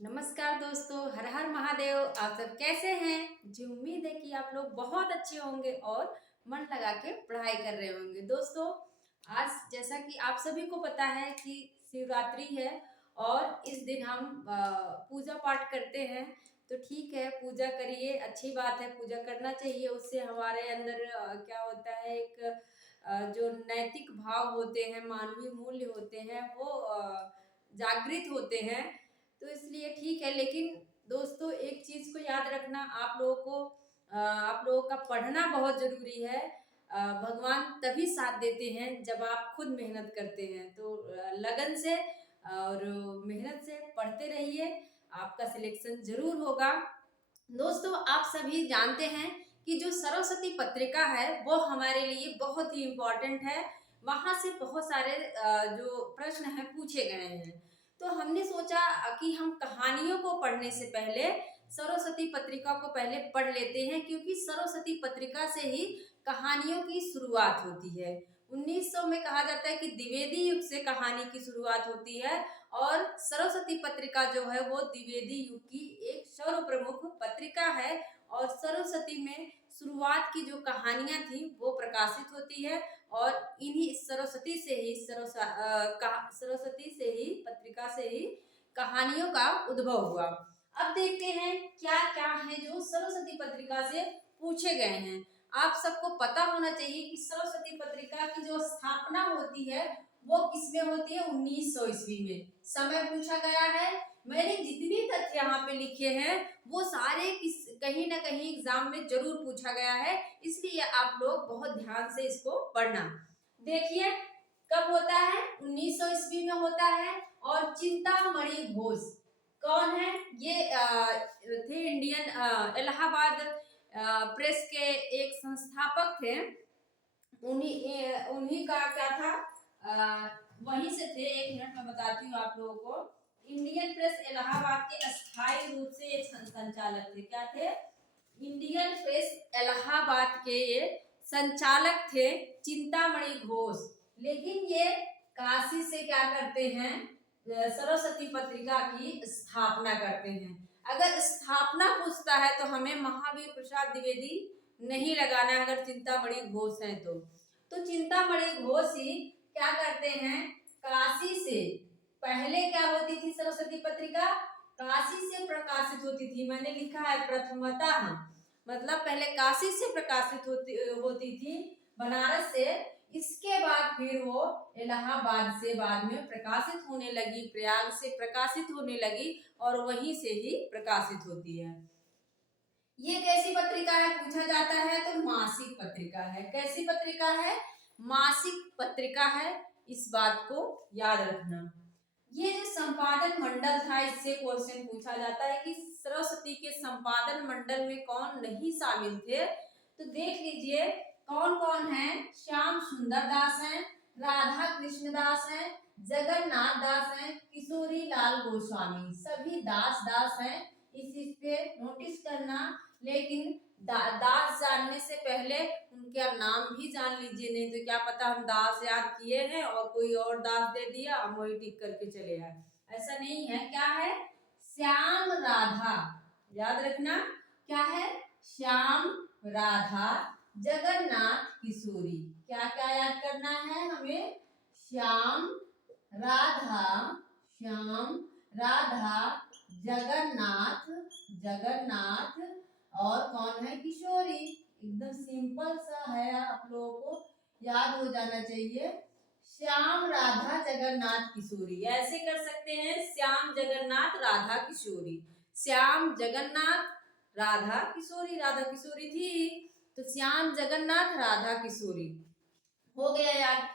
नमस्कार दोस्तों, हर हर महादेव। आप सब कैसे हैं? मुझे उम्मीद है कि आप लोग बहुत अच्छे होंगे और मन लगा के पढ़ाई कर रहे होंगे। दोस्तों, आज जैसा कि आप सभी को पता है कि शिवरात्रि है और इस दिन हम पूजा पाठ करते हैं। तो ठीक है, पूजा करिए, अच्छी बात है, पूजा करना चाहिए। उससे हमारे अंदर क्या होता है, एक जो नैतिक भाव होते हैं, मानवीय मूल्य होते हैं, वो जागृत होते हैं। तो इसलिए ठीक है, लेकिन दोस्तों एक चीज को याद रखना, आप लोगों का पढ़ना बहुत जरूरी है। भगवान तभी साथ देते हैं जब आप खुद मेहनत करते हैं। तो लगन से और मेहनत से पढ़ते रहिए, आपका सिलेक्शन जरूर होगा। दोस्तों, आप सभी जानते हैं कि जो सरस्वती पत्रिका है वो हमारे लिए बहुत ही इम्पोर्टेंट है। वहां से बहुत सारे जो प्रश्न हैं पूछे गए हैं। तो हमने सोचा कि हम कहानियों को पढ़ने से पहले सरस्वती पत्रिका को पहले पढ़ लेते हैं, क्योंकि सरस्वती पत्रिका से ही कहानियों की शुरुआत होती है। 1900 में कहा जाता है कि द्विवेदी युग से कहानी की शुरुआत होती है और सरस्वती पत्रिका जो है वो द्विवेदी युग की एक सर्व प्रमुख पत्रिका है। और सरस्वती में शुरुआत की जो कहानियां थी वो प्रकाशित होती है और इन्हीं सरस्वती से ही पत्रिका से ही कहानियों का उद्भव हुआ। अब देखते हैं क्या क्या है जो सरस्वती पत्रिका से पूछे गए हैं। आप सबको पता होना चाहिए कि सरस्वती पत्रिका की जो स्थापना होती है वो किसमें होती है? 1900 ईस्वी में। समय पूछा गया है। मैंने जितने तथ्य यहाँ पे लिखे हैं वो सारे कहीं ना कहीं एग्जाम में जरूर पूछा गया है, इसलिए आप लोग बहुत ध्यान से इसको पढ़ना। देखिए, कब होता है? 1900 ईस्वी में होता है। और चिंतामणि घोष कौन है? ये थे इंडियन इलाहाबाद प्रेस के एक संस्थापक थे। उन्हीं का क्या था, वहीं से थे। एक मिनट में बताती हूँ आप लोगों को। इंडियन प्रेस इलाहाबाद के अस्थायी रूप से ये संचालक थे। क्या थे? इंडियन प्रेस इलाहाबाद के ये संचालक थे चिंतामणि घोष। लेकिन ये काशी से क्या करते हैं? सरस्वती पत्रिका की स्थापना करते हैं। अगर स्थापना पूछता है तो हमें महावीर प्रसाद द्विवेदी नहीं लगाना है, अगर चिंतामणि घोष है तो चिंतामणि घोष ही क्या करते हैं? काशी से पहले क्या होती थी सरस्वती पत्रिका? काशी से प्रकाशित होती थी। मैंने लिखा है प्रथमतः, मतलब पहले काशी से प्रकाशित होती थी, बनारस से। इसके बाद फिर वो इलाहाबाद से बाद में प्रकाशित होने लगी, प्रयाग से प्रकाशित होने लगी और वहीं से ही प्रकाशित होती है। ये कैसी पत्रिका है पूछा जाता है तो मासिक पत्रिका है। कैसी पत्रिका है? मासिक पत्रिका है। इस बात को याद रखना। ये जो संपादन मंडल था, इससे क्वेश्चन पूछा जाता है कि सरस्वती के संपादन मंडल में कौन नहीं शामिल थे। तो देख लीजिए कौन कौन है। श्याम सुंदर दास हैं, राधा कृष्ण दास हैं, जगन्नाथ दास हैं, किशोरी लाल गोस्वामी। सभी दास दास हैं। इस चीज पे नोटिस करना। लेकिन दास जानने से पहले उनका नाम भी जान लीजिए, नहीं तो क्या पता हम दास याद किए हैं और कोई और दास दे दिया, हम वही टिक करके चले आए। ऐसा नहीं है। क्या है? श्याम राधा, याद रखना। क्या है? श्याम राधा, जगन्नाथ किशोरी। क्या क्या याद करना है हमें? श्याम राधा, श्याम राधा, जगन्नाथ, जगन्नाथ और कौन है? किशोरी। एकदम सिंपल सा है, आप लोगों को याद हो जाना चाहिए। श्याम राधा जगन्नाथ किशोरी, ऐसे कर सकते हैं। श्याम जगन्नाथ राधा किशोरी, श्याम जगन्नाथ राधा किशोरी। राधा किशोरी थी तो श्याम जगन्नाथ राधा किशोरी हो गया याद।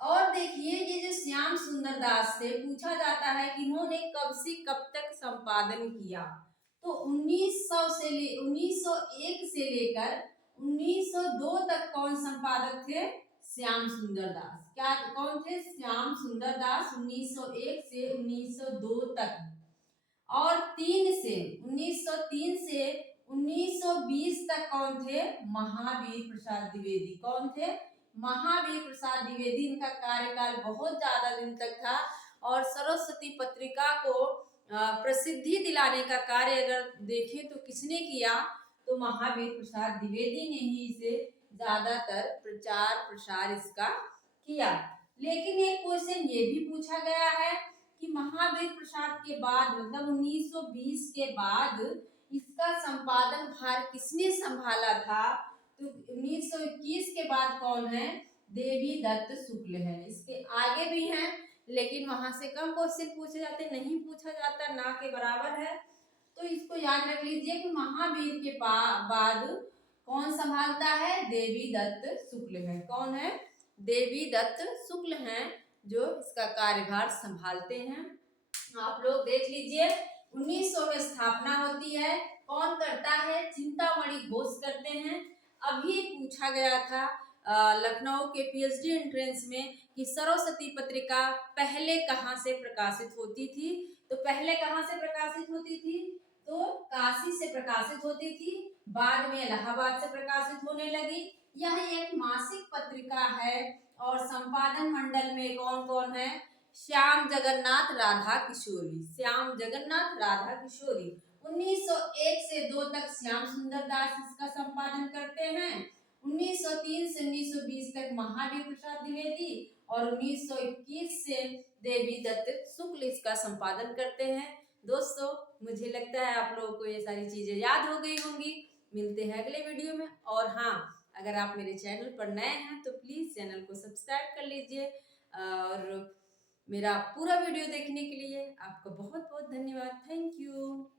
और देखिए ये जो श्याम सुंदर दास से पूछा जाता है कि इन्होंने कब से कब तक संपादन किया। तो 1901 से लेकर 1902 तक कौन संपादक थे? श्याम सुंदर दास। क्या कौन थे? श्याम सुंदर दास 1901 से 1902 तक। और 1903 से 1920 तक कौन थे? महावीर प्रसाद द्विवेदी। कौन थे? महावीर प्रसाद द्विवेदी। इनका कार्यकाल बहुत ज्यादा दिन तक था और सरस्वती पत्रिका को प्रसिद्धि दिलाने का कार्य अगर देखें तो किसने किया, तो महावीर प्रसाद द्विवेदी ने ही इसे ज्यादातर प्रचार प्रसार इसका किया। लेकिन एक क्वेश्चन ये भी पूछा गया है कि महावीर प्रसाद के बाद मतलब 1920 के बाद इसका संपादन भार किसने संभाला था, तो 1921 के बाद कौन है, देवी दत्त शुक्ल है। इसके आगे भी हैं लेकिन वहां से कम क्वेश्चन पूछे जाते, नहीं पूछा जाता, ना के बराबर है। तो इसको याद रख लीजिए कि महावीर के बाद कौन संभालता है, देवी दत्त शुक्ल है। कौन है, देवी दत्त शुक्ल हैं जो इसका कार्यभार संभालते हैं। आप लोग देख लीजिए 1900 में स्थापना होती है, कौन करता है, चिंतामणि घोष करते हैं। अभी पूछा गया था लखनऊ के पीएचडी एंट्रेंस में कि सरस्वती पत्रिका पहले कहाँ से प्रकाशित होती थी, तो पहले कहाँ से प्रकाशित होती थी, तो काशी से प्रकाशित होती थी, बाद में इलाहाबाद से प्रकाशित होने लगी। यह एक मासिक पत्रिका है और संपादन मंडल में कौन कौन है, श्याम जगन्नाथ राधा किशोरी, श्याम जगन्नाथ राधा किशोरी। 1901 से 2 तक श्याम सुंदर दास इसका संपादन करते हैं। 1903 से 1920 तक महावीर प्रसाद द्विवेदी और 1921 से देवी दत्त शुक्ल इसका संपादन करते हैं। दोस्तों मुझे लगता है आप लोगों को ये सारी चीजें याद हो गई होंगी। मिलते हैं अगले वीडियो में। और हाँ, अगर आप मेरे चैनल पर नए हैं तो प्लीज चैनल को सब्सक्राइब कर लीजिए और मेरा पूरा वीडियो देखने के लिए आपका बहुत बहुत धन्यवाद। Thank you.